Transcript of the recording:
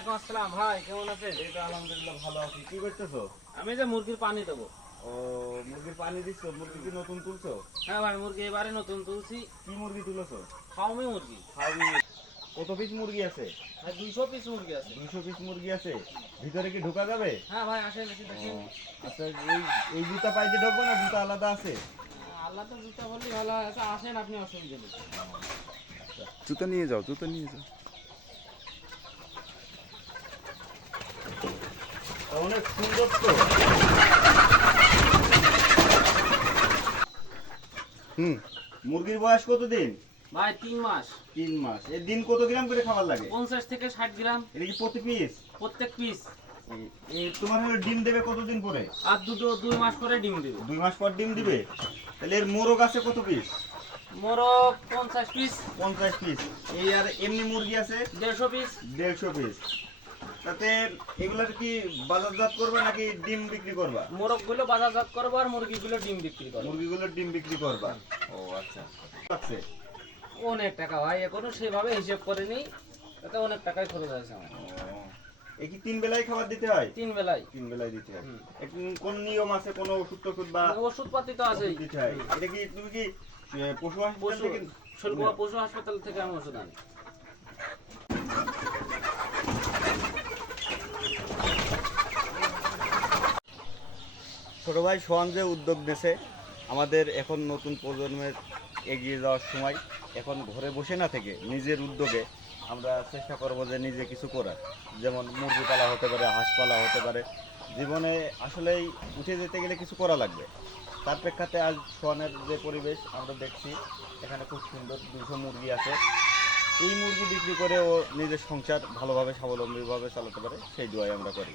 ওয়ালাইকুম আসসালাম ভাই, কেমন আছেন? এই তো আলহামদুলিল্লাহ ভালো আছি। কি করতেছো? আমি যে মুরগির পানি দেবো। ও, মুরগির পানি দিচ্ছ? মুরগি কি নতুন তুলছো? হ্যাঁ ভাই, মুরগি এবারে নতুন তুলছি। কি মুরগি তুলেছো? ফার্মি মুরগি। ফার্মি। কত পিস মুরগি আছে? ভাই 200 পিস মুরগি আছে। 200 পিস মুরগি আছে। ভিতরে কি ঢোকা যাবে? হ্যাঁ ভাই, আসেন এসে দেখেন। আচ্ছা, এই এই জুতা পাইতে ঢোকবো না জুতা আলাদা আছে? আল্লাহ তো জুতা বললি ভালো হয়। আচ্ছা আসেন, আপনি অসুবিধা নেই। জুতা নিয়ে যাও, জুতা নিয়ে যাও। অনেক সুন্দর তো। মুরগির বয়স কতদিন? ভাই 3 মাস। 3 মাস। এর দিন কত গ্রাম করে খাবার লাগে? 50 থেকে 60 গ্রাম এটা কি প্রতি পিস? প্রত্যেক পিস। তোমার হলো ডিম দেবে কতদিন পরে? আর 2 মাস করে ডিম দেবে। 2 মাস পর ডিম দিবে। তাহলে এর মোরগ আছে কত পিস? মোরগ 50 পিস। 50 পিস। এই আর এমনি মুরগি আছে 150 পিস। 150 পিস। তাতে এগুলার কি বাজারজাত করবে নাকি ডিম বিক্রি করবা? মোরগ গুলো বাজারজাত করবো আর মুরগিগুলো ডিম বিক্রি করবো। মুরগিগুলোর ডিম বিক্রি করবা। ও আচ্ছা। আছে অনেক টাকা ভাই, এখনো সেভাবে হিসেব করিনি। তাতে অনেক টাকাই খরচ আছে আমার। এই কি 3 বেলায় খাবার দিতে হয়? 3 বেলায়। 3 বেলায় দিতে হয়। কোন নিয়ম আছে, কোন ওষুধ টষুধ বা ওষুধপাতি তো আছেই। দিতে হয়? এটা কি তুমি কি পশু হাসপাতাল থেকে? পশু হাসপাতাল থেকে আমি ওষুধ আনি। ছোট ভাই সোহান যে উদ্যোগ নিয়েছে, আমাদের এখন নতুন প্রজন্মের এগিয়ে যাওয়ার সময়। এখন ঘরে বসে না থেকে নিজের উদ্যোগে আমরা চেষ্টা করবো যে নিজে কিছু করার। যেমন মুরগি পালা হতে পারে, হাঁস পালা হতে পারে। জীবনে আসলেই উঠে যেতে গেলে কিছু করা লাগবে। তার প্রেক্ষাতে আজ সোহানের যে পরিবেশ আমরা দেখছি, এখানে খুব সুন্দর 200 মুরগি আছে। এই মুরগি বিক্রি করে ও নিজের সংসার ভালোভাবে স্বাবলম্বীভাবে চালাতে পারে, সেই দোয়াই আমরা করি।